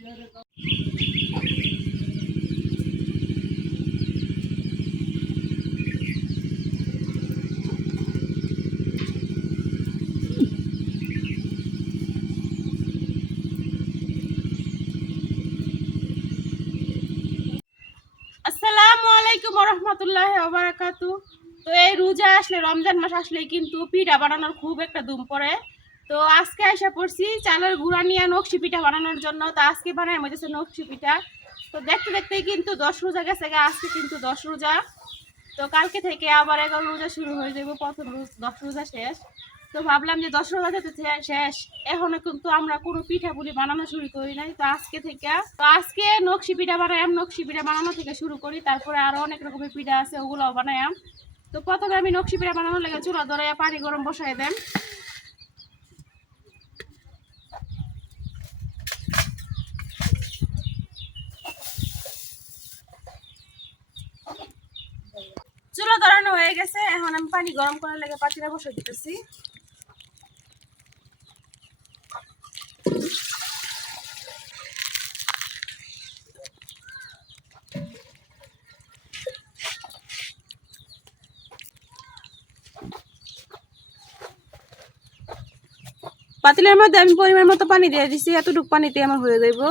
আসসালামু আলাইকুম ওয়া রাহমাতুল্লাহি ওয়া বারাকাতুহু। তো এই রোজা আসলে, রমজান মাস আসলে কিন্তু পিঠা বানানোর খুব একটা ধুম পড়ে। তো আজকে আইসা পড়ছি চালের গুঁড়া নিয়ে নকশি পিঠা বানানোর জন্য। তো আজকে বানাই হইতেছে নকশি পিঠা। তো দেখতে দেখতেই কিন্তু 10 রোজা গেছে, আজকে কিন্তু 10 রোজা। তো কালকে থেকে আবার 11 রোজা শুরু হয়ে যাবে, প্রথম 10 রোজা শেষ। তো ভাবলাম যে 10 রোজা যেতে শেষ, এখনো কিন্তু আমরা কোনো পিঠা পুলি বানানো শুরু করি নাই। তো আজকে নকশি পিঠা বানাইম, নকশি পিঠা বানানো থেকে শুরু করি, তারপরে আরো অনেক রকমের পিঠা আছে, ওগুলোও বানাইম। তো প্রথমে আমি নকশি পিঠা বানানোর লেগে চুলা ধরে পানি গরম বসাই দেন। চুলা ধরানো হয়ে গেছে, এখন আমি পানি গরম করার লেগে পাতিলে বসে দিতেছি। পাতিলের মধ্যে আমি পরিমাণ মতো পানি দিয়ে দিছি, এতটুকু পানিতে আমার হয়ে যাইব।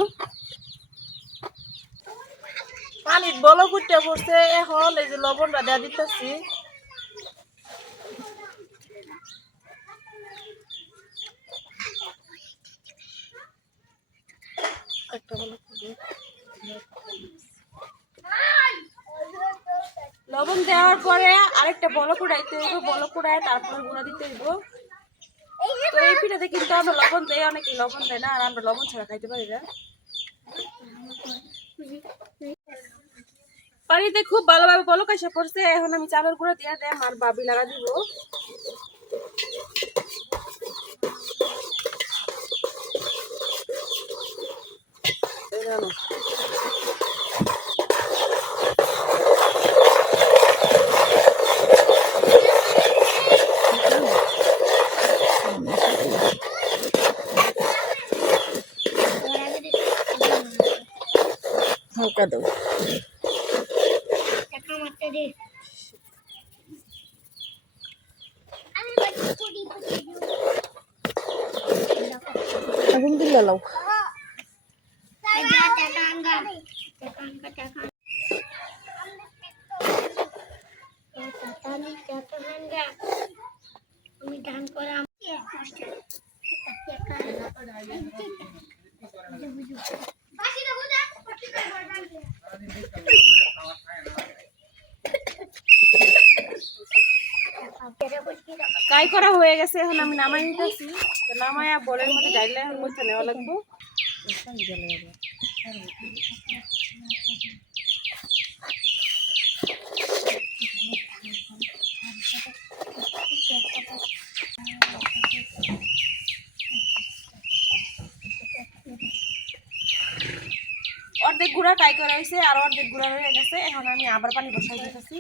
পানির বল ফুটে পড়ছে, এখন এই যে লবণটা দেওয়া দিতেছি। লবণ দেওয়ার পরে আরেকটা বল কুড়াইতে হইব, বল কুড়ায় তারপরে গুঁড়া দিতে হইব। তো এই পিঠাতে কিন্তু আমরা লবণ দেয়, অনেকে লবণ দেয় না, আর আমরা লবণ ছাড়া খাইতে পারি না। পানিতে খুব ভালোভাবে বলক এসে পড়ছে, এখন আমি চালের গুঁড়া দিয়ে দেয় আর বাবি লাগা দিব। হালকা দাও, আগুন দিলে লাও। কাই করা হয়ে গেছে, এখন আমি নামাই নিতেছি। নামায়া বলের মধ্যে ডাইলে এখন মধ্যে নেওয়া লাগবো। অর্ধেক গুঁড়া কাই করা হয়েছে, আর অর্ধেক গুঁড়া হয়ে গেছে, এখন আমি আবার পানি বসাই দিতেছি।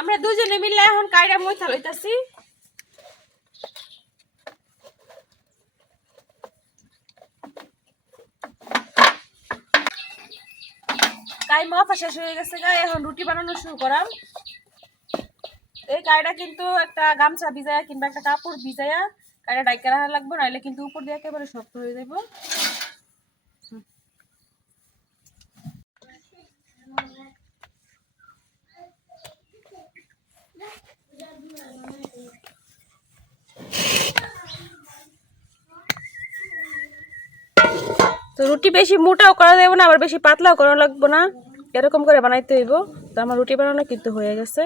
আমরা দুজনে মিলে এখন কাইরা মইথা লইতাছি। কাই মাপা শেষ হয়ে গেছে, এখন রুটি বানানো শুরু করাম। এই কাইটা কিন্তু একটা গামছা ভিজায়া কিংবা একটা কাপড় ভিজায়া কাইটা ডাইকা রাখা লাগবে, নাইলে কিন্তু উপর দিয়ে একেবারে শক্ত হয়ে যাবে। তো রুটি বেশি মোটাও করা যাবে না, আবার বেশি পাতলাও করা লাগবে না, এরকম করে বানাইতে হইব। তো আমার রুটি বানানো কিন্তু হয়ে গেছে।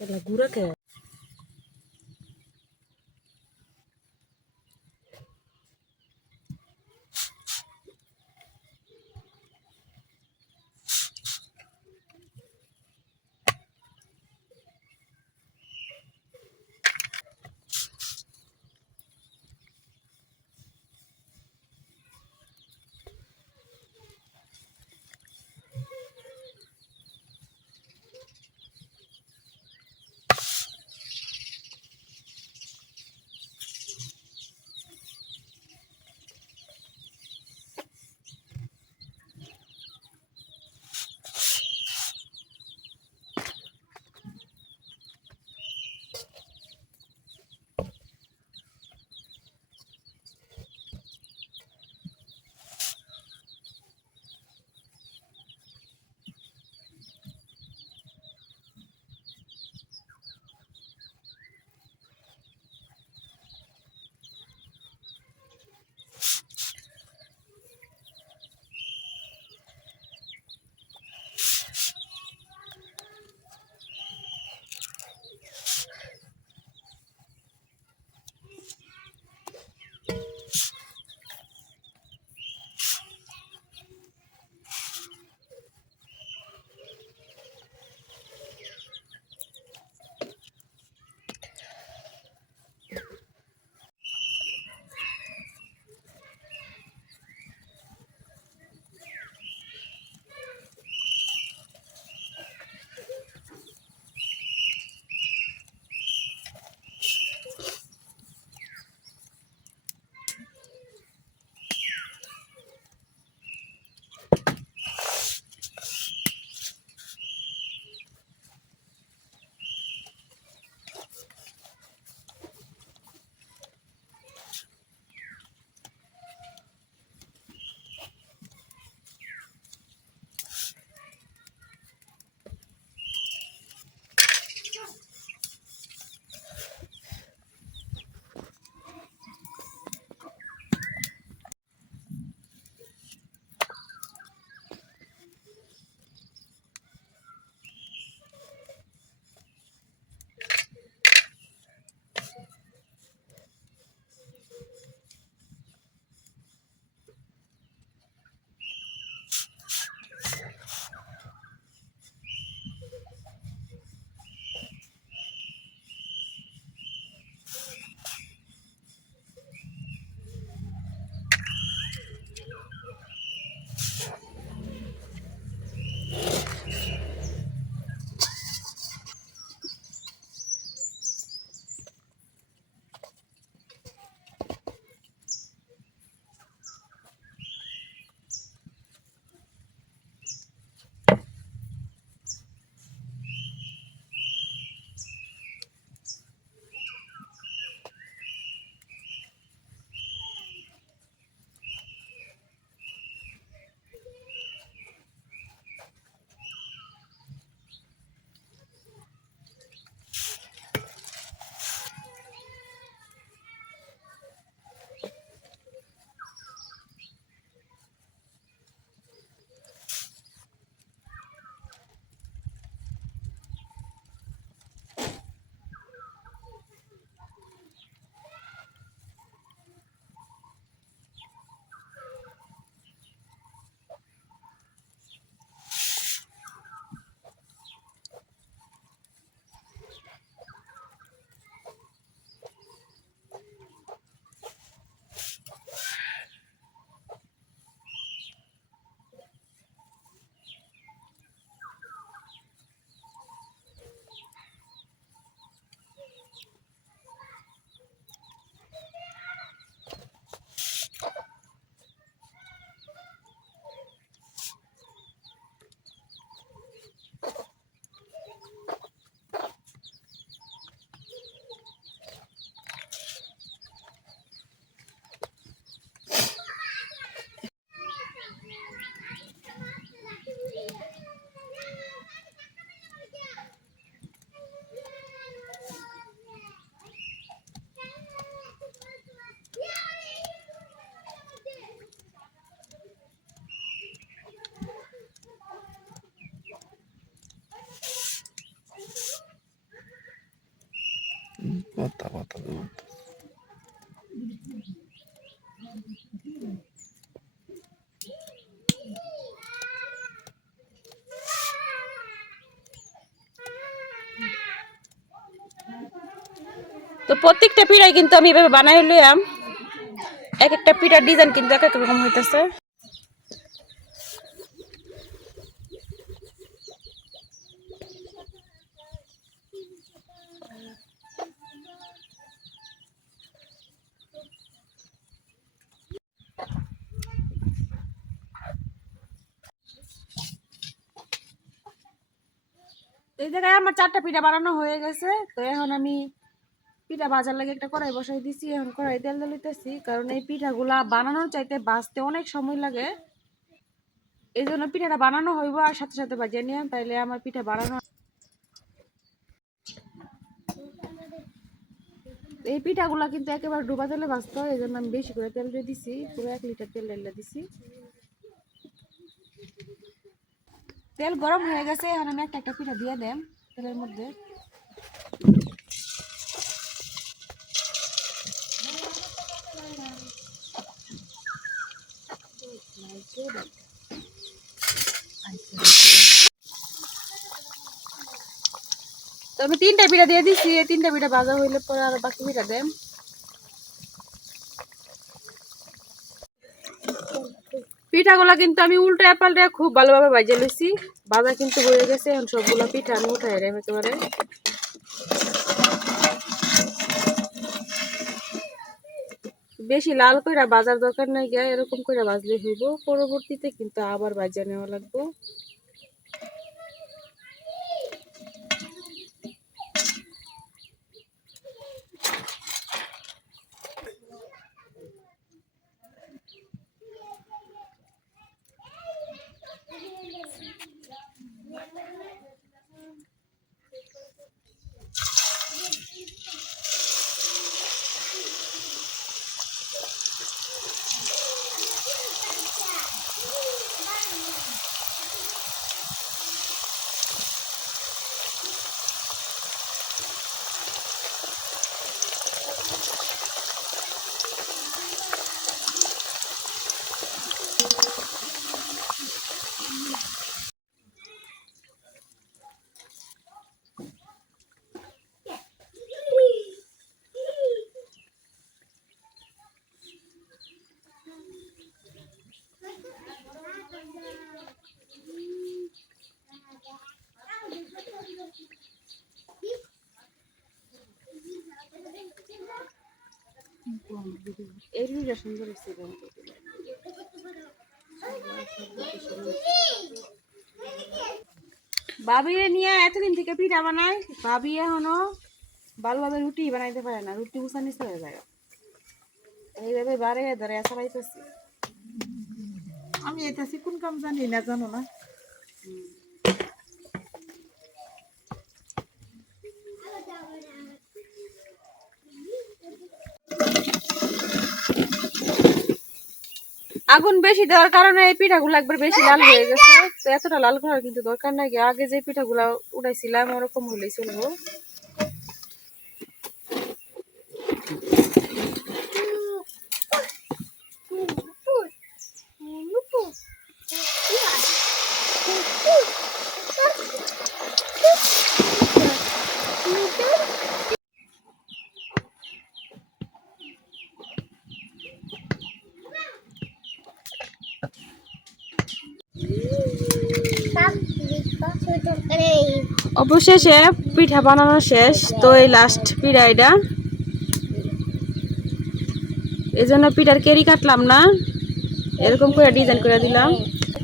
এটা গুড়া কে পাতা পাতা দেবো। তো প্রত্যেকটা পিঠাই কিন্তু আমি এভাবে বানাই লইয়াম। এক একটা পিঠার ডিজাইন কিন্তু এক এক রকম হইতেছে। এই জায়গায় আমার 4টা পিঠা বানানো হয়ে গেছে। তো এখন আমি পিঠা ভাজার লাগে একটা কড়াই বসাই দিছি। এখন কড়াই তেল দিতেছি, কারণ এই পিঠাগুলা বানানোর চাইতে ভাজতে অনেক সময় লাগে। এই জন্য পিঠাটা বানানো হইব আর সাথে সাথে ভাজিয়ে নিলাম, তাইলে আমার পিঠা বানানো। এই পিঠাগুলা কিন্তু একেবারে ডুবা তেলে ভাজতে হয়, এই জন্য আমি বেশি করে তেল দিয়ে দিছি, পুরো 1 লিটার তেল ঢেলে দিছি। তেল গরম হয়ে গেছে, এখন আমি একটা একটা পিঠা দিয়ে দেম তেলের মধ্যে। তো আমি 3টা পিঠা দিয়ে দিছি। এই 3টা পিঠা ভাজা হইলে পরে আর বাকি পিঠা দেম। পিঠাগুলা কিন্তু আমি উল্টা পাল্টে খুব ভালোভাবে ভাজে লইছি। ভাজা কিন্তু হয়ে গেছে। এখন সবগুলো পিঠা আমি উঠাই রাখি একেবারে। বেশি লাল কইরা ভাজার দরকার নাই গিয়া, এরকম কইরা ভাজলে হইব। পরবর্তীতে কিন্তু আবার ভাজা নেওয়া লাগবে। এই সুন্দর হচ্ছে। ভাবি নিয়ে এতদিন থেকে পিঠা বানাই, ভাবি এখনো ভালোভাবে রুটি বানাইতে পারে না, রুটি উঁচা নিচে হয়ে যায়। এইভাবে বারে ধরে চালাইতেছি। আমি এটা কোন কাম জানি না, জানো না। আগুন বেশি দেওয়ার কারণে এই পিঠাগুলো একবার বেশি লাল হয়ে গেছে। তো এতটা লাল করার কিন্তু দরকার নাই, আগে যে পিঠাগুলো উঠাইছিলাম ওরকম হলেই চলবো। অবশেষে পিঠা বানানো শেষ। তো এই লাস্ট পিঠা এটা, এই জন্য পিঠার কেরি কাটলাম না, এরকম করে ডিজাইন করে দিলাম,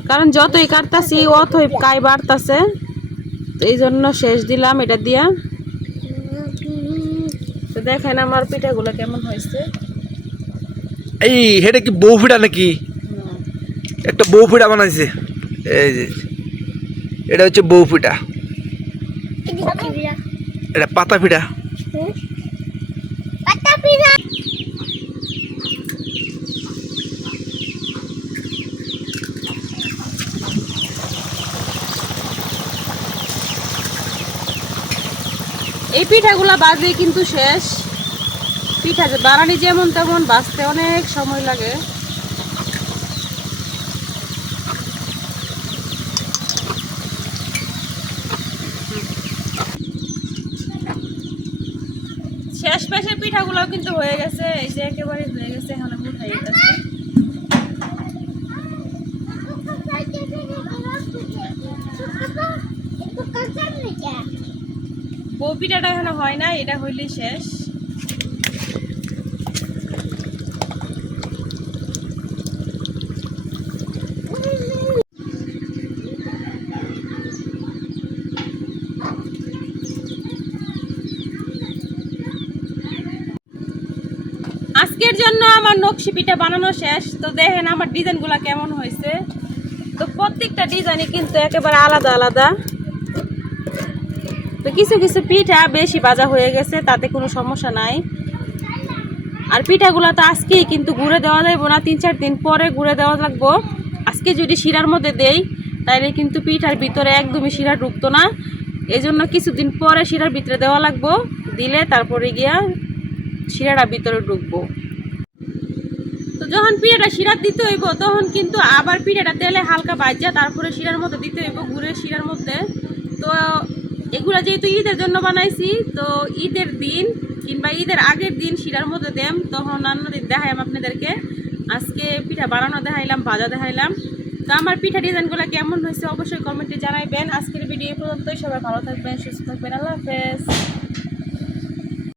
কারণ যতই কাটতাছি অতই কাই বাড়তাছে। তো এই জন্য শেষ দিলাম এটা দিয়া। তো দেখেন আমার পিঠাগুলো কেমন হয়েছে। এই এটা কি বউ পিঠা নাকি? একটা বউ পিঠা বানাইছে। এই যে এটা হচ্ছে বউ পিঠা, এটা পাতা পিঠা। এই পিঠাগুলা বাজে কিন্তু শেষ। পিঠা যে বানানি যেমন তেমন, বাজতে অনেক সময় লাগে। শেষ পেশের পিঠাগুলো কিন্তু হয়ে গেছে, এই যে একেবারে হয়ে গেছে। এখন আমি উঠাই গেছে। বউ পিঠাটা এখনো হয় না, এটা হইলেই শেষ। আজকের জন্য আমার নকশি পিঠা বানানো শেষ। তো দেখেন আমার ডিজাইনগুলো কেমন হয়েছে। তো প্রত্যেকটা ডিজাইনই কিন্তু একেবারে আলাদা আলাদা। তো কিছু কিছু পিঠা বেশি ভাজা হয়ে গেছে, তাতে কোনো সমস্যা নাই। আর পিঠাগুলো তো আজকেই কিন্তু গুঁড়ে দেওয়া যাইব না, 3-4 দিন পরে গুঁড়ে দেওয়া লাগবো। আজকে যদি শিরার মধ্যে দেই তাহলে কিন্তু পিঠার ভিতরে একদমই শিরা ঢুকতো না। এই জন্য কিছুদিন পরে শিরার ভিতরে দেওয়া লাগবো, দিলে তারপরে গিয়া শিরাটা ভিতরে ঢুকবো। তো যখন পিঠাটা শিরার দিতে হইব তখন কিন্তু আবার পিঠাটা তেলে হালকা ভাজা তারপরে শিরার মধ্যে দিতে হইব, গুড়ের শিরার মধ্যে। তো এগুলা যেহেতু ঈদের জন্য বানাইছি, তো ঈদের দিন কিংবা ঈদের আগের দিন শিরার মধ্যে দেম, তখন অন্যদিন দেখাইলাম আপনাদেরকে। আজকে পিঠা বানানো দেখাইলাম, ভাজা দেখাইলাম। তো আমার পিঠা ডিজাইনগুলো কেমন হয়েছে অবশ্যই কমেন্টে জানাইবেন। আজকের ভিডিও পর্যন্তই। সবাই ভালো থাকবেন, সুস্থ থাকবেন। আল্লাহ হাফেজ।